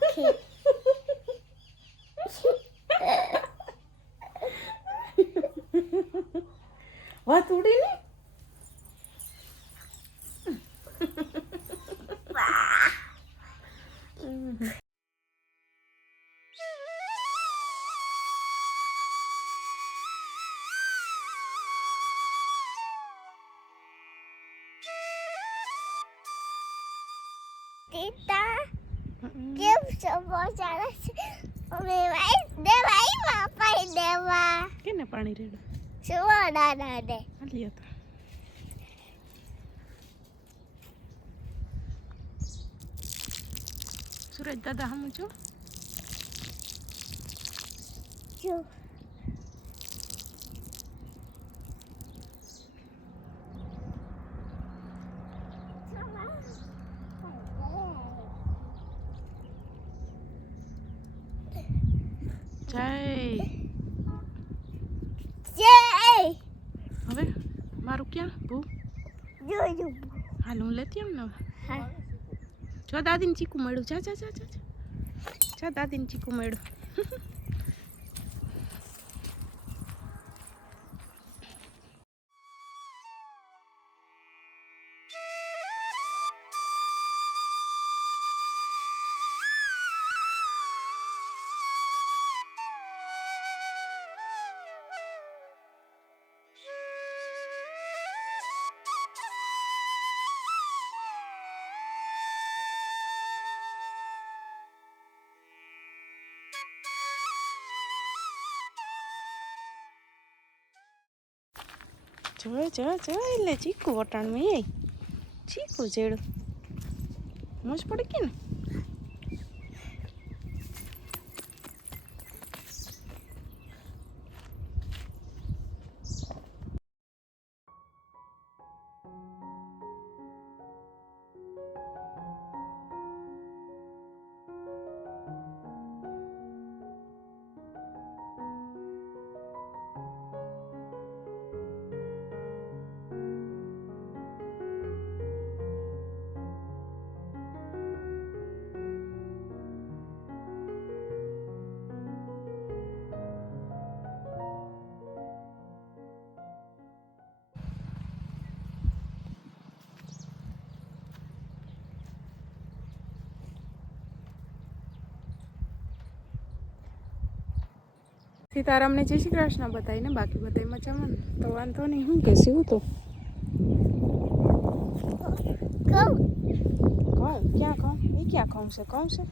રાખે. વાત ઉડી ને ટીટા કેમ સમોસા દેવાય દેવાય બાપા દેવા કેને પાણી રેડો સુવાડા ના દે. હાલી હતા સુરજ દાદા હમું છો જો જય જય હવે મારું ક્યાં ભૂ જો જો હાલ હું લેતી આમ ને હા જો દાદીને ચીકુ મળ્યું જા જા જા જા જા દાદીને ચીકુ મળ્યું જો જો જો એટલે ચીકુ વટાણમાં એ ચીકુ જેડું મોજ પડી ગઈ ને સીતારામને જય શ્રી કૃષ્ણ બતાવીને બાકી બધાય મજામાં ને તો વાંધો નહીં હું કહેશે હું તો કહું કહું ક્યાં કહું એ ક્યાં કહું છે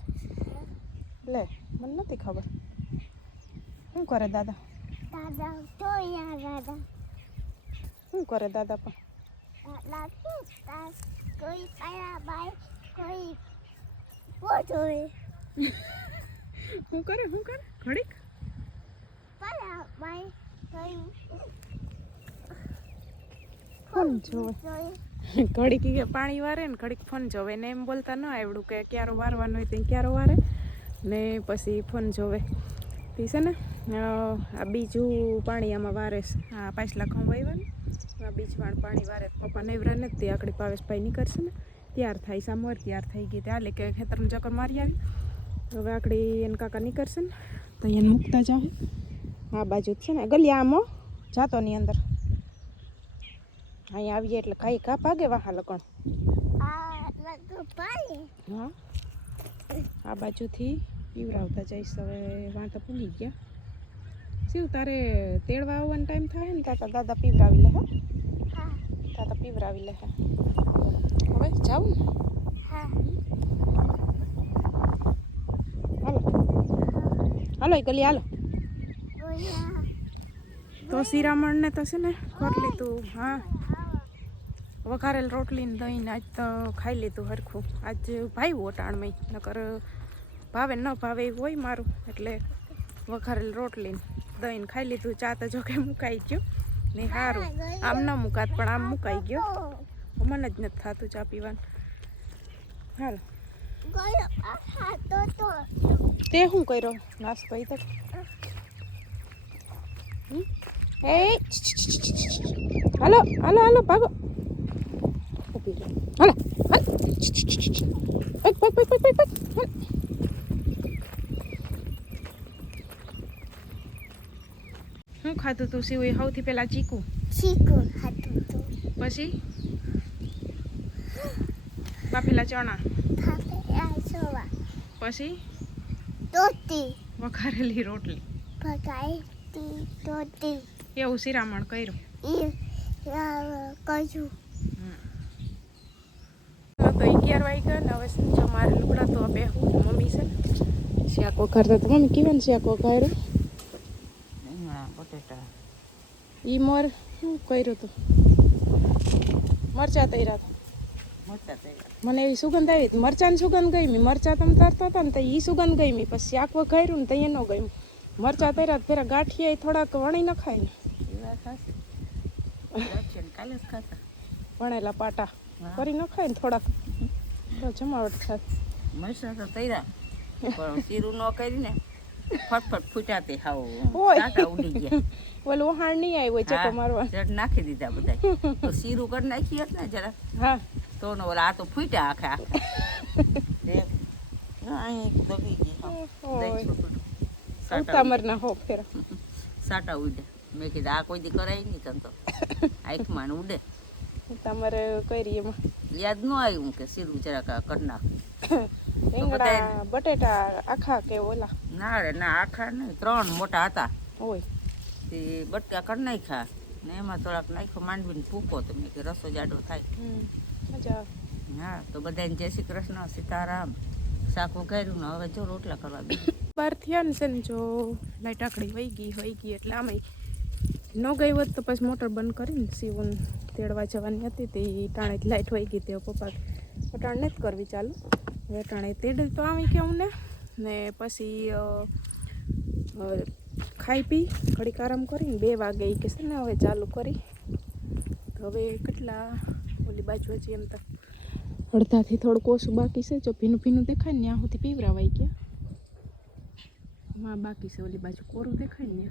લે મને નથી ખબર શું કરે દાદા દાદા તો યાર દાદા શું કરે દાદા પણ દાદા કોઈ પાયા બાય કોઈ પોચોય શું કરે ઘડીક પાયા બાય કોઈ ફોન જોવે ઘડીક કે પાણી વારે ને ઘડીક ફોન જોવે ને એમ બોલતા ન આવડું કે ક્યારો વારવાનું હોય ત્યાં ક્યારો વારે ને પછી ફોન જોવે તે છે ને આ બીજું પાણી આમાં વારે આ પાછલા ખં વાવ્યા આ બીજ પાણી વારે પપ્પા નેવરા ને તે આકડી પાવેશભાઈ નીકળશે ને તૈયાર થાય સામવાર તૈયાર થઈ ગઈ ત્યાં કે ખેતરનું ચક્કર મારી આવી હવે આકડી એને કાકા નીકળશે ને તો એને મૂકતા જાવ આ બાજુ જ છે ને ગલિયામો જાતો ની અંદર અહીંયા આવીએ એટલે ખાઈ કા ભાગે વાહા લકણ આ લગો પાય હા આ બાજુથી પીવરાવતા જઈશ હવે વાં તો ભૂલી ગયા શું તારે તેડવા આવવાનો ટાઈમ થાય ને તાતા દાદા પીવરાવી લે હા હા તાતા પીવરાવી લે હા હવે જાઉં ને હા હાલો હાલો એ ગલી હાલો ઓયા તો શિરામણને તો છે ને કરી લીધું હા વઘારેલ રોટલી ને દહીં આજ તો ખાઈ લીધું હરખું આજ ભાઈ ઓટાણમાં નકર ભાવે ન ભાવે એવું હોય મારું એટલે વઘારેલ રોટલી દહીં ખાઈ લીધું ચા તો જો કે મુકાઈ ગયો ને સારું આમ ન મુકાત પણ આમ મુકાઈ ગયો મને જ નથી થતું ચા પીવાનું હાલ ગયો હા તો તે શું કર્યો નાસ્તો એ તો એ હાલો હાલો હાલો ભાગો ઊભી રહો હાલો હાલ પગ પગ પગ પગ પગ પગ ખાધું તું સીવું? એ સૌથી પહેલા ચીકુ, ચીકુ ખાતું તું. પછી બાફેલા ચણા, ભાપેલા સોવા. પછી તોતી. વઘારેલી રોટલી, પકાઈતી તોતી. એવું શિરામણ કર્યું. ઈ કજુ. તો 11 વાગ્યા ને હવે શું છે મારે લુગડા તો બે મમ્મી છે ને શાક વઘારતા તો મમ્મી કેવાનું શાક વઘાર્યું? બટેટા ઈ મોર શું કર્યું હતું? મરચા તૈરા હતા. મોટા થયા. મને એવી સુગંધ આવી હતી, મરચાની સુગંધ ગમી. મરચા તમે તરતા હતા ને તો એ સુગંધ ગમી. પછી શાક વઘાર્યું ને તો એ ન ગમ્યું. મરચા તૈરા ફેરા ગાંઠિયા થોડાક વણી નખાય ને. એ વાત સાચી. રાખ્યા ને કાલે જ ખાતા. વણેલા પાટા હા. કરી નખાય ને થોડાક તો જમાવટ થાય. મરચાં તો તૈરા પણ શીરું ન કરી ને ફટફટ ફૂટાતી હાવ ઓય. કાંટા ઉડી ગયા. ઓલું વહાણ નહીં આવ્યો ચકો હા, મારવા. જડ નાખી દીધા બધા. તો શીરું કરી નાખી હોત ને જરા હા તો ને ઓલા આ તો ફૂટ્યા આખા દેખ. ના, અહીં દબી ગઈ હાવ. ઓય. દેખ છોકરું. સાટા ઉતામરના હો ફેરા. સાટા ઉડે. મેં કીધું આ કોઈ દી કરાય નહીં તને તો આંખમાં ને ઉડે. તમારે કરી એમાં યાદ ન આવ્યું કે શીરું જરાક કરી નાખું. રીંગણા બટેટા આખા કે ઓલા ના રે ના, આખા નહીં, 3 મોટા હતા. હોય. તે બટકા કરી નાખ્યા ને એમાં થોડાક નાખ્યો માંડવીને ભૂકો તો મેં કે રસો જાડો થાય. મજા આવે. હા, તો બધાને જય શ્રી કૃષ્ણ, સીતારામ. શાક વઘાર્યું ને હવે જો રોટલા કરવા બેઠી. બાર થયા ને છે ને જો લાઈટ આકડી વહી ગઈ એટલે આમાં ન ગઈ હોત તો પછી મોટર બંધ કરીને સીવન તેડવા જવાની હતી તે ટાણે જ લાઈટ વહી ગઈ. તે પપ્પા ટાણે નથી કરવી ચાલુ. હવે ટાણે તેડે તો આવી કે અમને ને પછી ખાઈ પી ઘડીક આરામ કરીને 2 વાગે કે છે ને હવે ચાલુ કરી. તો હવે કેટલા ઓલી બાજુ હજી એમ તો અડધાથી થોડુંક ઓછું બાકી છે. જો ભીનું ભીનું દેખાય ને ત્યાં સુધી પીવરાવાઈ ગયા. માં બાકી છે ઓલી બાજુ કોરું દેખાય ને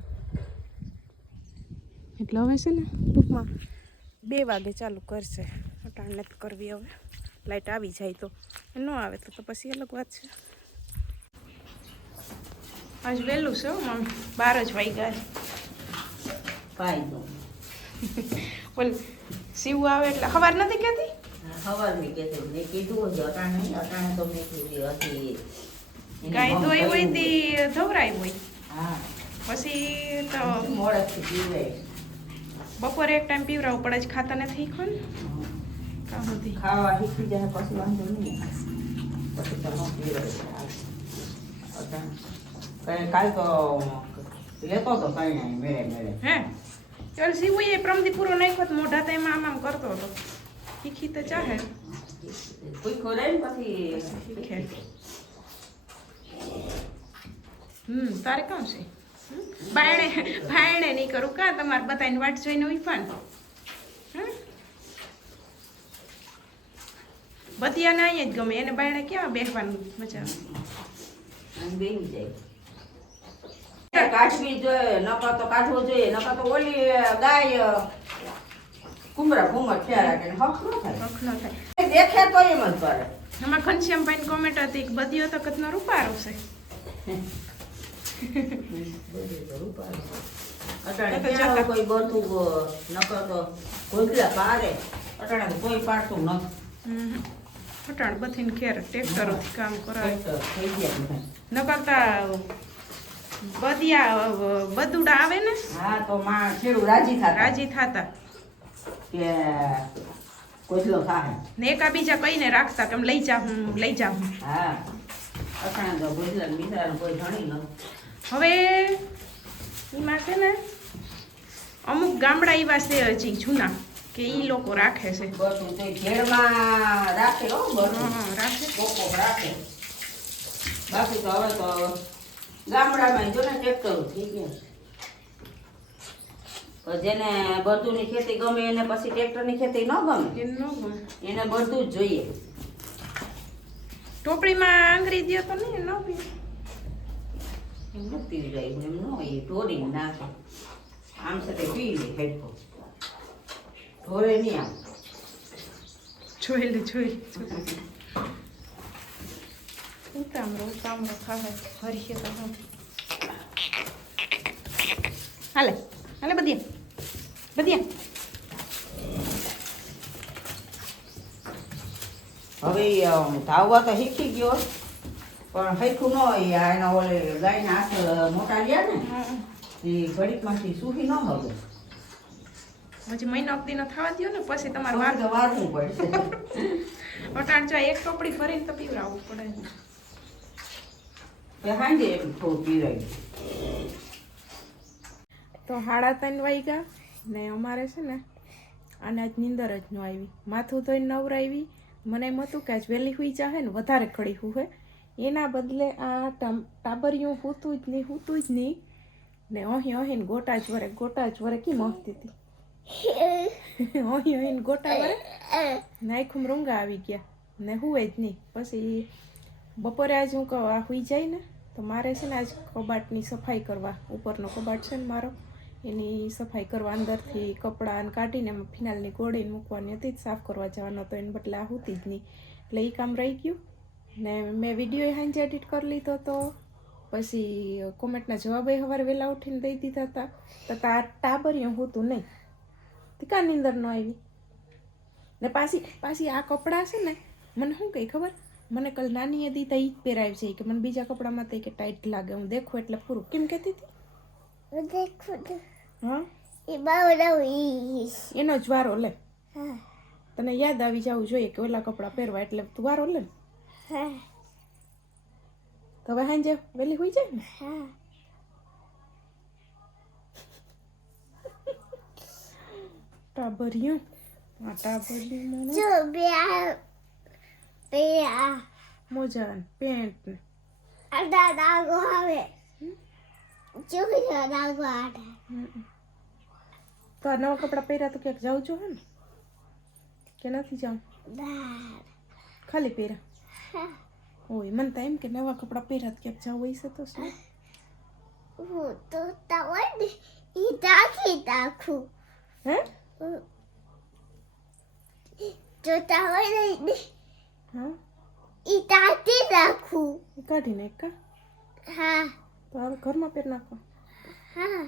એટલે હવે છે ને ટૂંકમાં 2 વાગે ચાલુ કરશે. અટાણ નથી કરવી હવે. લાઈટ આવી જાય તો, ન આવે તો પછી અલગ વાત છે. આજ વહેલું છે મમ્મી, 12 જ વાગ્યા છે. પાઈ દો. બોલ સીવું આવે એટલે સવાર નથી કહેતી? ખબર નહીં કે મેં કીધું હજી અટાણે નહીં, અટાણે તો મેં કીધું હતી. ગાય ધોઈ હોય તે ધવરાય હોય. હા, પછી તો મોડેથી પીવે. બપોરે એક ટાઈમ પીવરાવું પડે જ, ખાતા નથી ખોન કાં સુધી. ખાવા શીખી જાય પછી વાંધો નહીં. પછી તો ન પીવે. અટાણે કાલ તો લેતો હતો કઈ નહીં મેળે. હે ચાલ સીવું એ પ્રમથી પૂરો નાખ્યો તો મોઢા તો એમાં આમ કરતો હતો. શીખી તો ચાહે કોઈ ખોરાય ને પછી શીખે. તારે કામ છે ભાઈને નહીં કરું કાં તમારે બધાને વાટ જોઈને ઉઈફાન. બતિયા ના અહીંયા જ ગમે એને બાયણે ક્યાં બેસવાનું મજા આવે. બેસી જાય. કાઢવી જોઈએ, નકર તો કાઢવો જોઈએ, નકર તો ઓલી ગાય કુમરા ઘુમર થયા રાખે ને હક ન થાય. વખ ન થાય. દેખે તો એમ જ કરે. એમાં ઘનશ્યામભાઈની કોમેન્ટ હતી કે બદીઓ તો કતનો રૂપારો છે. અટાણે ક્યાં કોઈ બધું નકર તો ગોગલા પારે. અટાણે તો કોઈ પાડતું નથી. અટાણ બધીને ખેર ટ્રેક્ટરોથી કામ કરાવે. થઈ ગયા. ન કરતા બદિયા બદુડા આવે ને હા, તો માં ખેડૂ રાજી થતા રાજી થાતા કે કોથલો થાય ને એકા બીજા કઈને રાખતા કે લઈ જા હું. હા, અટાણે તો ગોગલા મિત્રાને કોઈ જાણી ન. હવે એમાં છે ને અમુક ગામડા એવા છે હજી જૂના કે ઈ લોકો રાખે છે. બધું તો ઘેરમાં રાખે હો, બધું રાખે. કોકો રાખે. બાકી તો હવે તો ગામડામાં જો ને ટ્રેક્ટર થઈ ગયા. તો જેને બધુંની ખેતી ગમે એને પછી ટ્રેક્ટરની ખેતી ન ગમે. એમ ન ગમે. એને બધું જ જોઈએ. ટોપડીમાં આંગળી દો તો નહીં ન પી. એમ નથી રહ્યું એમ ન હોય, ઢોરીને નાખે. આમ છે તે પી લે હેડકો. ઢોરે નહીં આમ. જોઈ લે. ઉતામળો ખાવે હરીએ તો હાલે હાલે બધી બધી હવે ધાવવા તો શીખી ગયો પણ હરખું ન હોય એના ઓલે ગાયના હાથ મોટા લ્યા ને એ ઘડીકમાંથી સૂકી ન હવે હજી મહિનો દીનો થવા દો ને પછી તમારે વાર તો વારવું પડશે અટાણ જો એક ટોપડી ભરીને તો પીવડાવવું પડે સાંજે થોડું પીવાય તો 3:30 વાગ્યા ને અમારે છે ને આને આજ નીંદર જ ન આવી માથું ધોઈને નવરાવી મને એમ હતું કે આજ વહેલી હુઈ જાહે ને વધારે ખડી હુંહે એના બદલે આ ટાબરિયું હૂતું જ નહીં ને અહીં અહીં ગોટા જ વરે કેમ હસતી હતી અહીં ગોટા વરે ને આખું રૂંગા આવી ગયા ને હુએ જ નહીં પછી બપોરે આજ હું કહું આ હુઈ જાય ને તો મારે છે ને આજ કબાટની સફાઈ કરવા ઉપરનો કબાટ છે ને મારો એની સફાઈ કરવા અંદરથી કપડાં કાઢીને એમાં ફિનાલની ગોળીને મૂકવાની હતી જ સાફ કરવા જવાનો તો એને બદલે આ હોતી જ નહીં એટલે એ કામ રહી ગયું ને મેં વિડીયો હાંજે એડિટ કરી લીધો તો પછી કોમેન્ટના જવાબ સવારે વહેલા ઉઠીને દઈ દીધા હતા તો ટાબરિયું હોતું નહીં તે કાં નીંદર ન આવી ને પાછી આ કપડાં છે ને મને શું કહી ખબર મને કલ નાની હતી તો એ જ પહેરાવી છે કે મને બીજા કપડામાં તો કે ટાઈટ લાગે હું દેખું એટલે પૂરું કેમ કહેતી હતી દેખો હા એ બાવડા એનો જ વારો લે તને યાદ આવી જવું જોઈએ કે ઓલા કપડાં પહેરવા એટલે તું વારો લે ને તો હવે સાંજે વહેલી હોઈ જાય ને ટાબરિયું જો બે મોજા પેન્ટ ને આડા દાગો આવે ચોખ્ખો દાગો આડા તો આ નવા કપડાં પહેર્યા તો ક્યાંક જાઉં છું હે ને કે નથી જાઉં ખાલી પહેર્યા ઓય મને તો એમ કે નવા કપડાં પહેર્યા તો ક્યાંક જાવ હોય છે તો શું હું તો તવડ ઈ દાખું હે જો તવડ હા ઈ તાતી રાખું કાઢી નાખ કા હા તો હવે ઘરમાં પહેર નાખો હા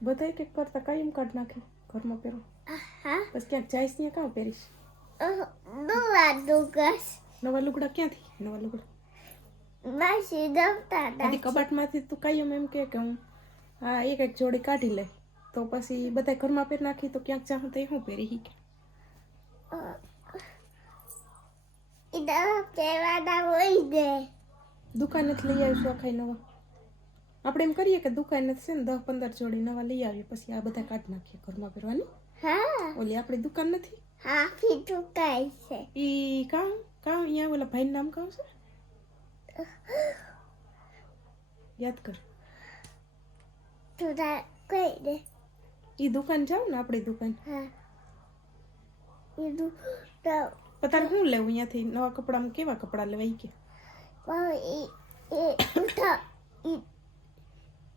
બધાય કે કરતા કાયમ કાઢ નાખે ઘરમાં પહેરો હા પછી ક્યાંક જઈશ ત્યાં કાં પહેરીશ દુવા દુગસ નવા લુગડા ક્યાંથી નવા લુગડા માસી દવતા આથી કબાટમાંથી તું કાયમ એમ કે હું હા એક જોડી કાઢી લે તો પછી બધાય ઘરમાં પહેર નાખી તો ક્યાંક જાઉં તો એ હું પહેરી શીખે ઈદા પેવાડા હોય દે દુકાનેથી લઈ આવીશું આખાઈ નવા આપણે એમ કરીએ કે દુકાને છે ને 10-15 જોડી નવા લઈ આવીએ પછી આ બધા કાઢી નાખીએ ઘરમાં પહેરવાની હા ઓલી આપણી દુકાન નથી હા ફીટું કાઈ છે ઈ કાં અહીંયા ઓલા ભાઈનું નામ કહું છે યાદ કર તુડા કઈ દે ઈ દુકાન જાવ ને આપણી દુકાન હા ઈદુ તો તારે શું લેવું અહીંયાથી નવા કપડામાં કેવા કપડાં લેવા ઈ કે બાવ એ ઉઠા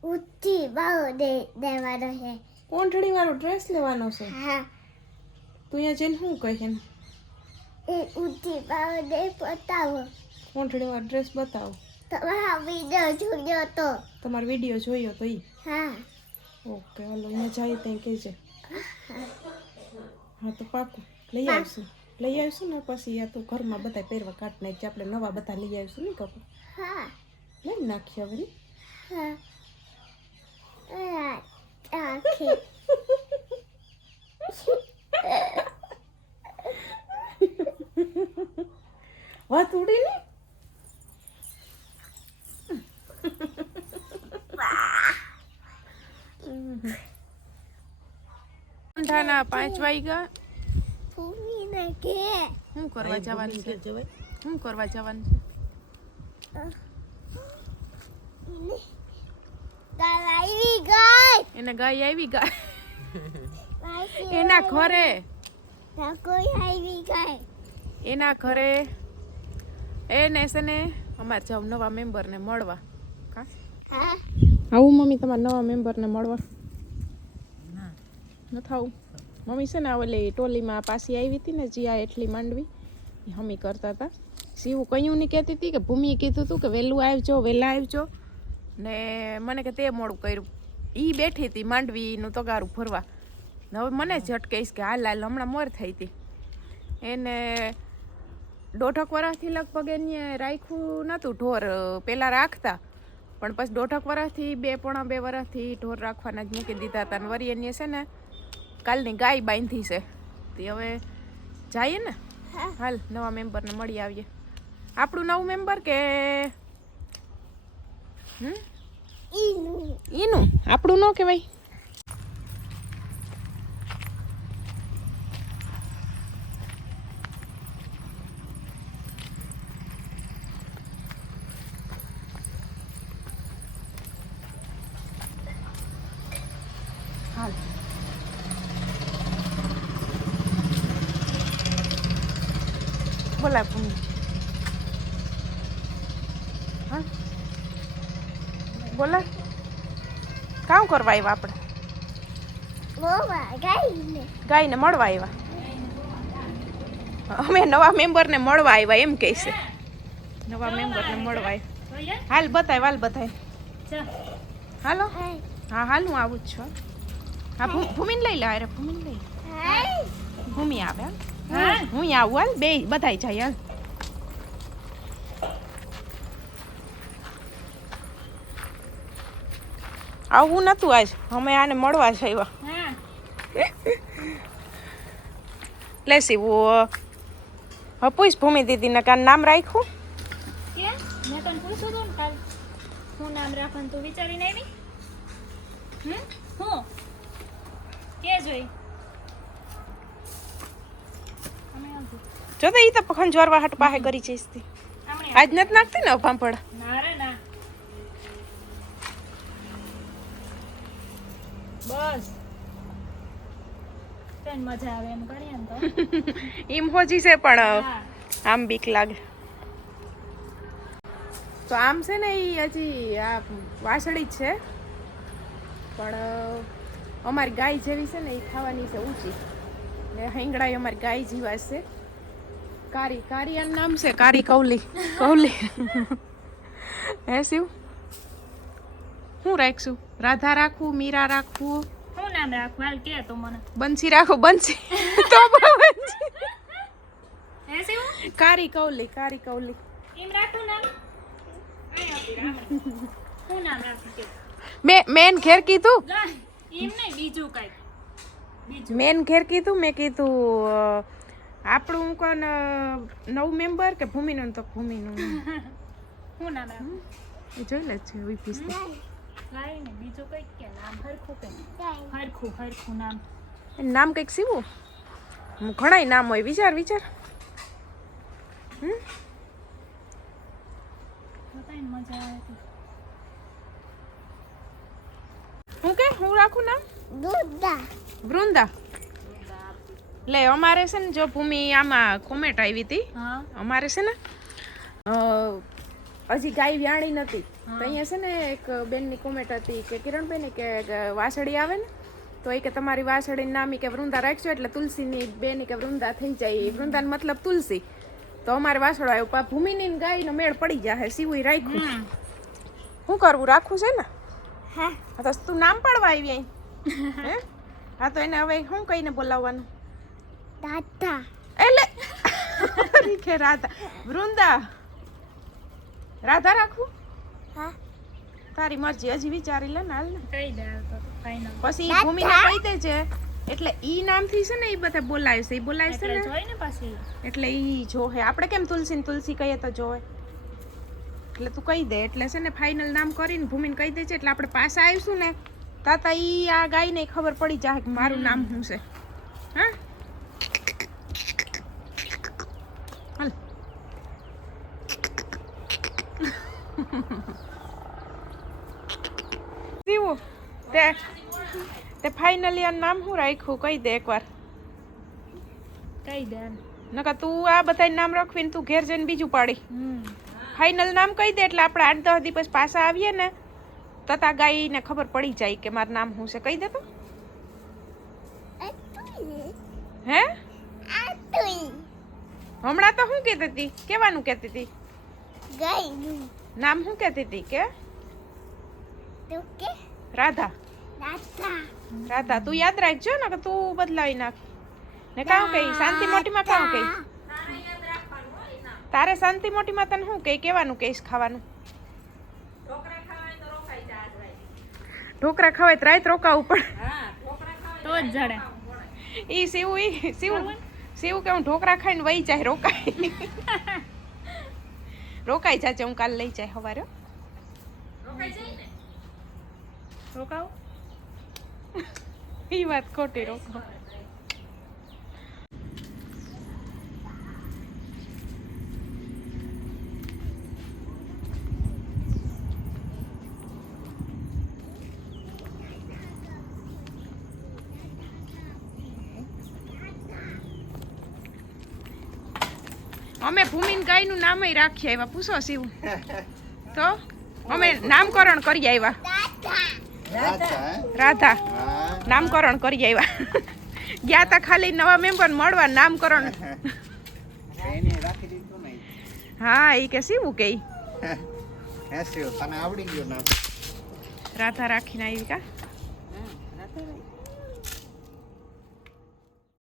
ઉઠી બાવ દેવાનો છે ઓંઠડી વાળો ડ્રેસ લેવાનો છે હા તું અહીંયા જઈને શું કહે ને એ ઉઠી બાવ દે બતાવો ઓંઠડી વાળો ડ્રેસ બતાવો તમારા વિડીયો જોયો તો તમારો વિડીયો જોયો તો ઈ હા ઓકે હાલો અહીંયા જાય ત્યાં કહેજે હા તો પાકું લઈ આવીશું ને પછી આ તું ઘરમાં બધા પહેરવા કાઢ નાખી આપણે નવા બધા લઈ આવીશું ને કપડાં હા લઈ નાખીએ હવે હા આખી વાત ઉડી ને ઠંડાના 5 વાગ્યા ભૂમિ ને કે શું કરવા જવાનું છે શું કરવા જવાનું છે ગાય ગાય એને ગાય આવી ગાય ગાય એના ઘરે કોઈ આવી ગાય એના ઘરે એને છે ને અમારે જાવ નવા મેમ્બરને મળવા કા હા આવું મમ્મી તમારા નવા મેમ્બરને મળવા ન થાવું મમ્મી છે ને ઓલી ટોલીમાં પાછી આવી હતી ને જીયા એટલી માંડવી એ હમી કરતા હતા શિવું કયું નહીં કહેતી હતી કે ભૂમિએ કીધું હતું કે વહેલા આવજો ને મને કે તે મોડું કર્યું ઈ બેઠી હતી માંડવીનું તગારું ભરવા. હવે મને જ અટકાઈશ કે હાલ હાલ હમણાં મોર થઈ હતી. એને 1.5 વર્ષથી લગભગ એને રાખ્યું નહોતું ઢોર. પહેલાં રાખતા પણ પછી 1.5 વર્ષથી 2.5 વર્ષથી ઢોર રાખવાના જ મૂકી દીધા હતા. અને વરી એની છે ને કાલની ગાય બાંધી છે. તે હવે જઈએ ને, હાલ નવા મેમ્બરને મળી આવીએ. આપણું નવું મેમ્બર કે ઈનું? આપણું ન કહેવાય. હાલ બોલા ભૂમિ. હા બોલા, કામ કરવા આવ્યા આપણે? ગાયને મળવા આવ્યા. અમે નવા મેમ્બરને મળવા આવ્યા એમ કહે છે. નવા મેમ્બરને મળવા આવ્યા. હાલ બતાય, હાલ બતાય. હાલો. હા હાલ હું આવું જ છું. હા ભૂમિને લઈ લે. અરે ભૂમિને લઈ ભૂમિ આવે. હું આવું. હાલ બે બધાય જાય. હાલ આવું નતું આજ, અમે આને મળવા જ આવ્યા. લેસી વો હપુસ ભૂમિ દીદી ને કાન નામ રાખ્યું કે મેં તને પૂછ્યું હતું ને કાલ હું નામ રાખવાનું તું વિચારીને આવી? હું કે જોઈ જો તો ઈ તો પખન જોરવા હાટ પાસે કરી જઈશ તી. આજ નથી નાખતી ને ભાંપડ? ના રે ના, બસ તને મજા આવે એમ કરીએ ને તો. એમ હોજી છે પણ હા. આમ બીક લાગે. તો આમ છે ને એ હજી આ વાસળી જ છે પણ અમારી ગાય જેવી છે ને એ ખાવાની છે ઊંચી. ને હિંગડા અમારી ગાય જેવા છે. કારી કારી આનું નામ છે, કારી કૌલી. કૌલી હે શિવ, હું રાખશું? રાધા રાખવું, મીરા રાખવું, શું નામ રાખવું હાલ કે તો મને. બંસી રાખો. બંસી તો બંસી. હે શિવ, કારી કૌલી, કારી કૌલી. એમ રાખું નામ? શું નામ રાખું કે? મેન ઘેર કીધું, લા, એમ નહીં બીજું કઈ. બીજું મેન ઘેર કીધું. મેં કીધું આપણું કોણ નવું મેમ્બર કે ભૂમિનું? તો ભૂમિનું. શું નામ રાખું? એ જોઈ લે છે વીપીસ. લાઈ ને બીજું કઈ કે નામ હરખું કે હરખું નામ. નામ કંઈક સીવું. ઘણાય નામ હોય. વિચાર વિચાર. બતાઈને મજા આવે તો. હું કે હું રાખું નામ? વૃંદા. લે અમારે છે ને જો ભૂમિ આમાં કોમેન્ટ આવી હતી. હા અમારે છે ને હજી ગાય વ્યાણી નથી તો અહીંયા છે ને એક બેનની કોમેન્ટ હતી કે કિરણબેન કે વાસળી આવે ને તો એ કે તમારી વાસળીનું નામ કે વૃંદા રાખજો એટલે તુલસીની બેન કે વૃંદા થઈ જાય. વૃંદાનો મતલબ તુલસી. તો અમારે વાસળો આવ્યો પણ ભૂમિની ગાયનો મેળ પડી જાય. સીવું રાખ્યું. શું કરવું? રાખવું છે ને? હા તો તું નામ પાડવા આવી અહીં. હે હા તો એને હવે શું કહીને બોલાવવાનું? દાદા એટલે કે રાધા. વૃંદા રાધા રાખવું? હા તારી મરજી. હજી વિચારી લે ને. હાલ ને કહી દે હાલ તો ફાઇનલ. પછી ભૂમિને કહી દે છે એટલે ઈ નામથી છે ને એ બધા બોલાય છે. એ બોલાય છે એટલે ને જોઈ ને પાછી. એટલે ઈ જોહે. આપણે કેમ તુલસી ને તુલસી કહીએ તો જોહે. એટલે તું કહી દે એટલે છે ને ફાઇનલ નામ કરીને ભૂમિને કહી દે છે એટલે આપણે પાછા આવીશું ને તાતા ઈ આ ગાયને ખબર પડી જાય કે મારું નામ શું છે. હા હાલ. સીવું તે ફાઇનલી આ નામ શું રાખ્યું કહી દે એકવાર. કહી દે હાલ. નકા તું આ બધા નામ રાખવીને તું ઘેર જઈને બીજું પાડી. ફાઇનલ નામ કહી દે એટલે આપણે 8-10 દિવસ પાછા આવીએ ને તથા ગાયને ખબર પડી જાય કે મારું નામ શું છે. કહી દે તો. હે હમણાં તો શું કહેતી હતી? કેવાનું કહેતી હતી? ગાયનું નામ શું કહેતી હતી કે તો કે રાધા? રાધા તું યાદ રાખજો ને કે તું બદલાવી નાખ ને કામ કઈ શાંતિ મોટીમાં કામ કઈ તારે શાંતિ મોટીમાં તને શું કઈ કેવાનું કહીશ ખાવાનું ઢોકરા ખાવાય તો રાત રોકાવું પડે તો જ જડે ઈ શિવ કે હું ઢોકરા ખાઈને વહી જાય રોકાઈ જાજે હું કાલ લઈ જાય સવારે રોકાવ ઈ વાત ખોટી રોકાવ અમે ભૂમિન ગાયનું નામ રાખી આવ્યા પૂછો શિવ તો અમે નામકરણ કરી આવ્યા રાધા નામકરણ કરી આવ્યા ગયા તા ખાલી નવા મેમ્બર મળવા નામકરણ હા એ કે શિવ કે તને આવડી ગયું નામ રાધા રાખીને આવી કા